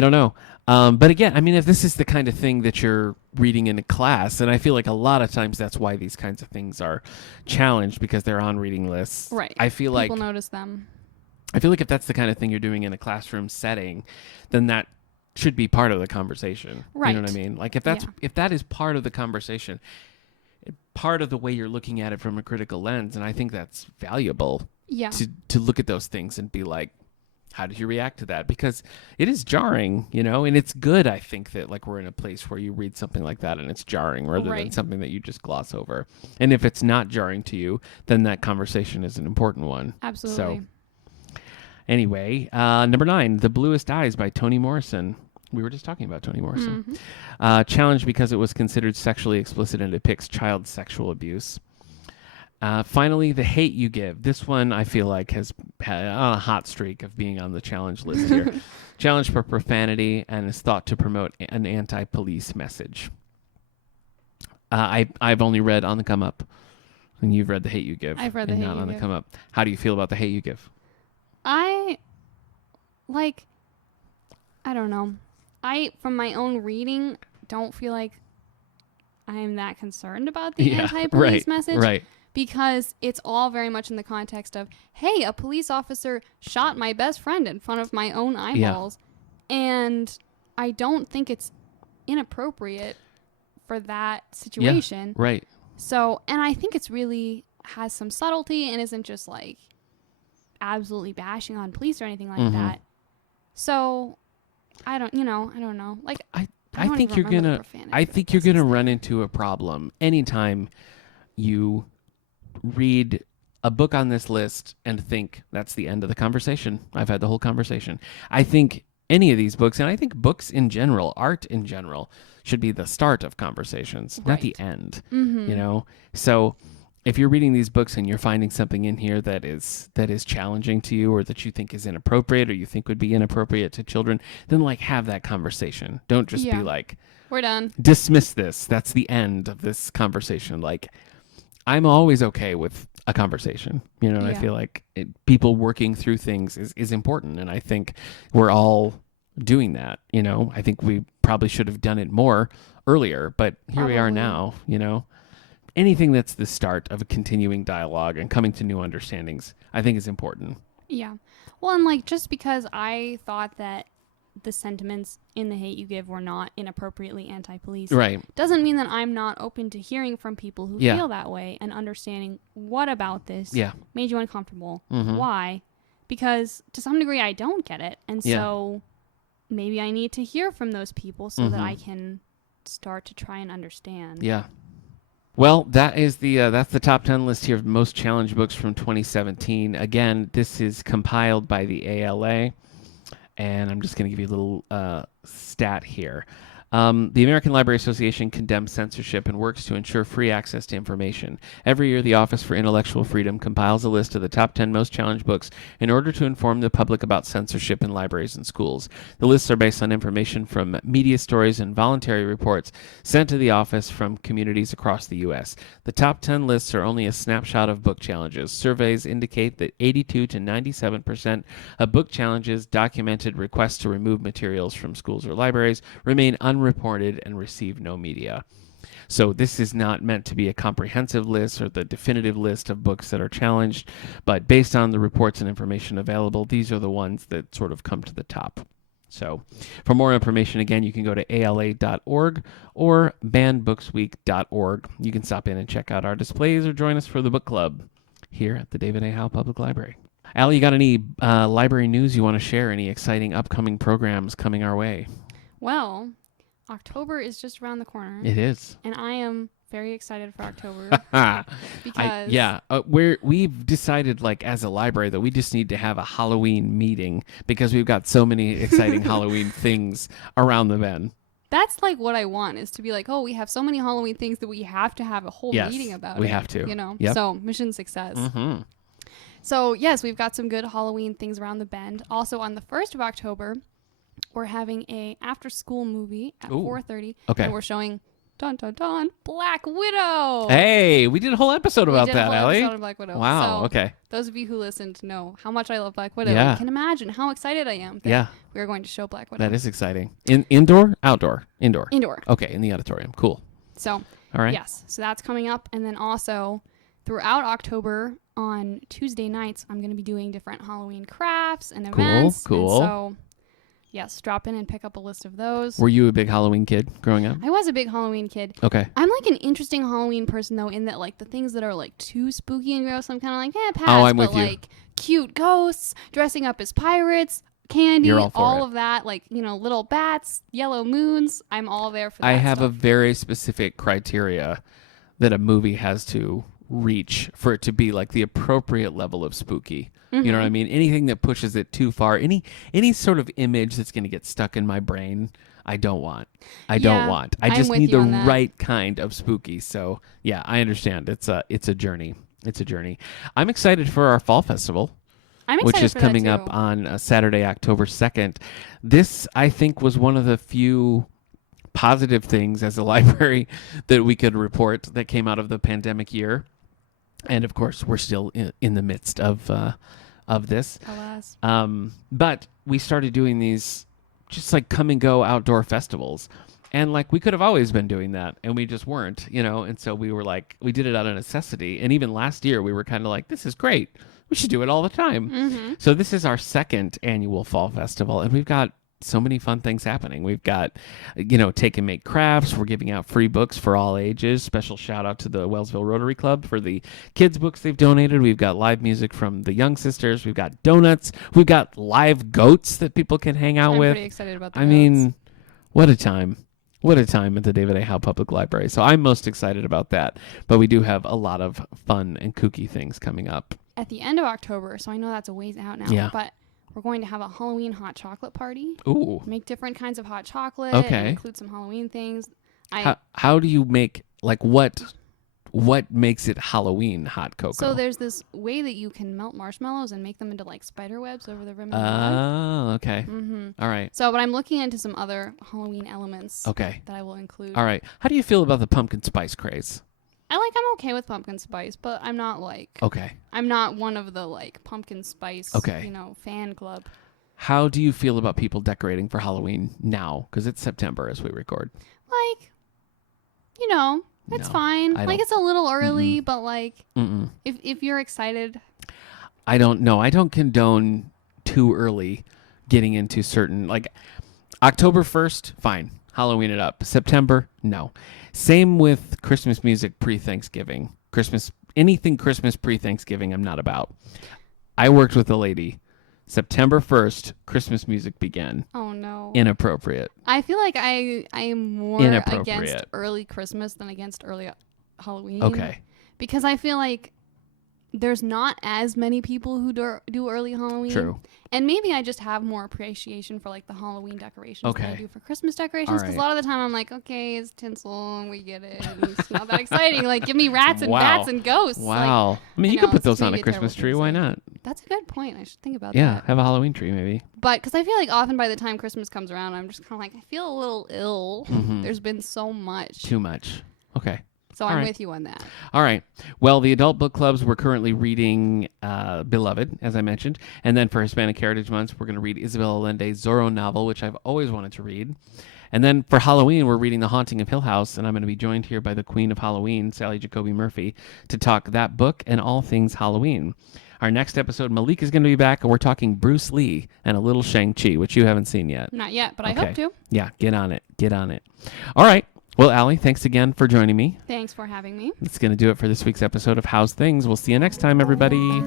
don't know. But again, I mean, if this is the kind of thing that you're reading in a class, and I feel like a lot of times that's why these kinds of things are challenged, because they're on reading lists. Right. I feel people notice them. I feel like if that's the kind of thing you're doing in a classroom setting, then that should be part of the conversation. Right. You know what I mean? Like if that is part of the conversation, part of the way you're looking at it from a critical lens, and I think that's valuable. Yeah. To look at those things and be like, how did you react to that? Because it is jarring, you know, and it's good, I think, that like we're in a place where you read something like that and it's jarring rather than something that you just gloss over. And if it's not jarring to you, then that conversation is an important one. Absolutely. So anyway, number 9, The Bluest Eyes by Toni Morrison. We were just talking about Toni Morrison. Challenged because it was considered sexually explicit and depicts child sexual abuse. Finally, The Hate You Give. This one I feel like has had a hot streak of being on the challenge list here. Challenge for profanity and is thought to promote an anti-police message. I've only read On the Come Up, and you've read The Hate You Give. I've read The Hate You Give. Not On the Come Up. How do you feel about The Hate You Give? I don't know. From my own reading, don't feel like I am that concerned about the anti-police message. Right. Because it's all very much in the context of, hey, a police officer shot my best friend in front of my own eyeballs. Yeah. And I don't think it's inappropriate for that situation. Yeah, right. So, and I think it's really has some subtlety and isn't just like absolutely bashing on police or anything like that. So, I don't know. Like, I think you're gonna run into a problem anytime you read a book on this list and think that's the end of the conversation. I've had the whole conversation. I think any of these books, and I think books in general, art in general, should be the start of conversations, not the end. You know? So if you're reading these books and you're finding something in here that is challenging to you, or that you think is inappropriate, or you think would be inappropriate to children, then like have that conversation. Don't just be like, we're done. Dismiss this. That's the end of this conversation. Like, I'm always okay with a conversation, you know, and I feel like people working through things is important. And I think we're all doing that, you know. I think we probably should have done it more earlier, but here we are now, you know. Anything that's the start of a continuing dialogue and coming to new understandings, I think is important. Yeah. Well, and like, just because I thought that the sentiments in The Hate You Give were not inappropriately anti-police, doesn't mean that I'm not open to hearing from people who feel that way and understanding what about this made you uncomfortable. Why? Because to some degree I don't get it, and so maybe I need to hear from those people so that I can start to try and understand. Yeah. Well, that is that's the top 10 list here of most challenged books from 2017. Again, this is compiled by the ALA. And I'm just going to give you a little stat here. The American Library Association condemns censorship and works to ensure free access to information. Every year, the Office for Intellectual Freedom compiles a list of the top 10 most challenged books in order to inform the public about censorship in libraries and schools. The lists are based on information from media stories and voluntary reports sent to the office from communities across the U.S. The top 10 lists are only a snapshot of book challenges. Surveys indicate that 82 to 97% of book challenges documented requests to remove materials from schools or libraries remain unreported and receive no media. So this is not meant to be a comprehensive list or the definitive list of books that are challenged, but based on the reports and information available, these are the ones that sort of come to the top. So for more information, again, you can go to ala.org or bandbooksweek.org. You can stop in and check out our displays or join us for the book club here at the David A. Howe Public Library. Allie, you got any library news you want to share? Any exciting upcoming programs coming our way? Well, October is just around the corner. It is. And I am very excited for October. Because we've decided, like, as a library that we just need to have a Halloween meeting because we've got so many exciting Halloween things around the bend. That's like what I want, is to be like, oh, we have so many Halloween things that we have to have a whole meeting about it. We have to. You know? Yep. So mission success. So, yes, we've got some good Halloween things around the bend. Also, on the 1st of October, we're having a after-school movie at 4:30. Okay. And we're showing, dun, dun, dun, Black Widow. Hey, we did a whole episode about that, Ally. Episode of Black Widow. Wow, so, okay. Those of you who listened know how much I love Black Widow. Yeah. You can imagine how excited I am that we're going to show Black Widow. That is exciting. Indoor? Outdoor? Indoor. Indoor. Okay, in the auditorium. Cool. So, all right. Yes. So that's coming up. And then also throughout October on Tuesday nights, I'm going to be doing different Halloween crafts and events. Cool. And so, yes, drop in and pick up a list of those. Were you a big Halloween kid growing up? I was a big Halloween kid. Okay. I'm like an interesting Halloween person, though, in that, like, the things that are, like, too spooky and gross, I'm kind of like, pass. Oh, I'm but, with you. like, cute ghosts, dressing up as pirates, candy, You're all for all it. of that, like, little bats, yellow moons. I'm all there for that I have stuff. a very specific criteria that a movie has to reach for it to be like the appropriate level of spooky. Mm-hmm. You know what I mean? Anything that pushes it too far, any sort of image that's going to get stuck in my brain, I don't want. I just need the right kind of spooky. So, yeah, I understand. It's a journey. It's a journey. I'm excited for our fall festival. Which is coming up on Saturday, October 2nd. This, I think, was one of the few positive things as a library that we could report that came out of the pandemic year. And, of course, we're still in the midst of this. Alas. But we started doing these just like come and go outdoor festivals. And like we could have always been doing that and we just weren't, and so we were like, we did it out of necessity. And even last year we were kind of like, this is great. We should do it all the time. Mm-hmm. So this is our second annual fall festival and we've got so many fun things happening. We've got, take and make crafts. We're giving out free books for all ages. Special shout out to the Wellsville Rotary Club for the kids' books they've donated. We've got live music from the Young Sisters. We've got donuts. We've got live goats that people can hang out with. I'm pretty excited about the goats. Mean, what a time. What a time at the David A. Howe Public Library. So I'm most excited about that. But we do have a lot of fun and kooky things coming up. At the end of October, so I know that's a ways out now, but we're going to have a Halloween hot chocolate party. Ooh. Make different kinds of hot chocolate. Okay. And include some Halloween things. How do you make, like, what makes it Halloween hot cocoa? So there's this way that you can melt marshmallows and make them into, like, spider webs over the rim of the mug. Oh, okay. Mm-hmm. All right. So, but I'm looking into some other Halloween elements that I will include. All right. How do you feel about the pumpkin spice craze? I'm okay with pumpkin spice, but I'm not I'm not one of the pumpkin spice, fan club. How do you feel about people decorating for Halloween now? Because it's September as we record. It's fine. It's a little early, but if you're excited. I don't know. I don't condone too early getting into certain, October 1st, fine. Halloween it up. September, no. Same with Christmas music pre-Thanksgiving. Anything Christmas pre-Thanksgiving I'm not about. I worked with a lady. September 1st, Christmas music began. Oh, no. Inappropriate. I feel like I am more against early Christmas than against early Halloween. Okay. Because I feel like there's not as many people who do early Halloween. True. And maybe I just have more appreciation for the Halloween decorations than I do for Christmas decorations. Because right. a lot of the time I'm like, okay, it's tinsel and we get it. And it's not that exciting. Give me rats and bats and ghosts. Wow. You could put those on a Christmas tree. Why not? That's a good point. I should think about that. Yeah, have a Halloween tree maybe. But because I feel like often by the time Christmas comes around, I'm just kind of I feel a little ill. Mm-hmm. There's been so much. Too much. Okay. So I'm with you on that. All right. Well, the adult book clubs, we're currently reading Beloved, as I mentioned. And then for Hispanic Heritage Month, we're going to read Isabel Allende's Zorro novel, which I've always wanted to read. And then for Halloween, we're reading The Haunting of Hill House, and I'm going to be joined here by the Queen of Halloween, Sally Jacoby Murphy, to talk that book and all things Halloween. Our next episode, Malik is going to be back, and we're talking Bruce Lee and a little Shang-Chi, which you haven't seen yet. Not yet, but I hope to. Yeah, get on it. Get on it. All right. Well, Allie, thanks again for joining me. Thanks for having me. That's going to do it for this week's episode of How's Things. We'll see you next time, everybody.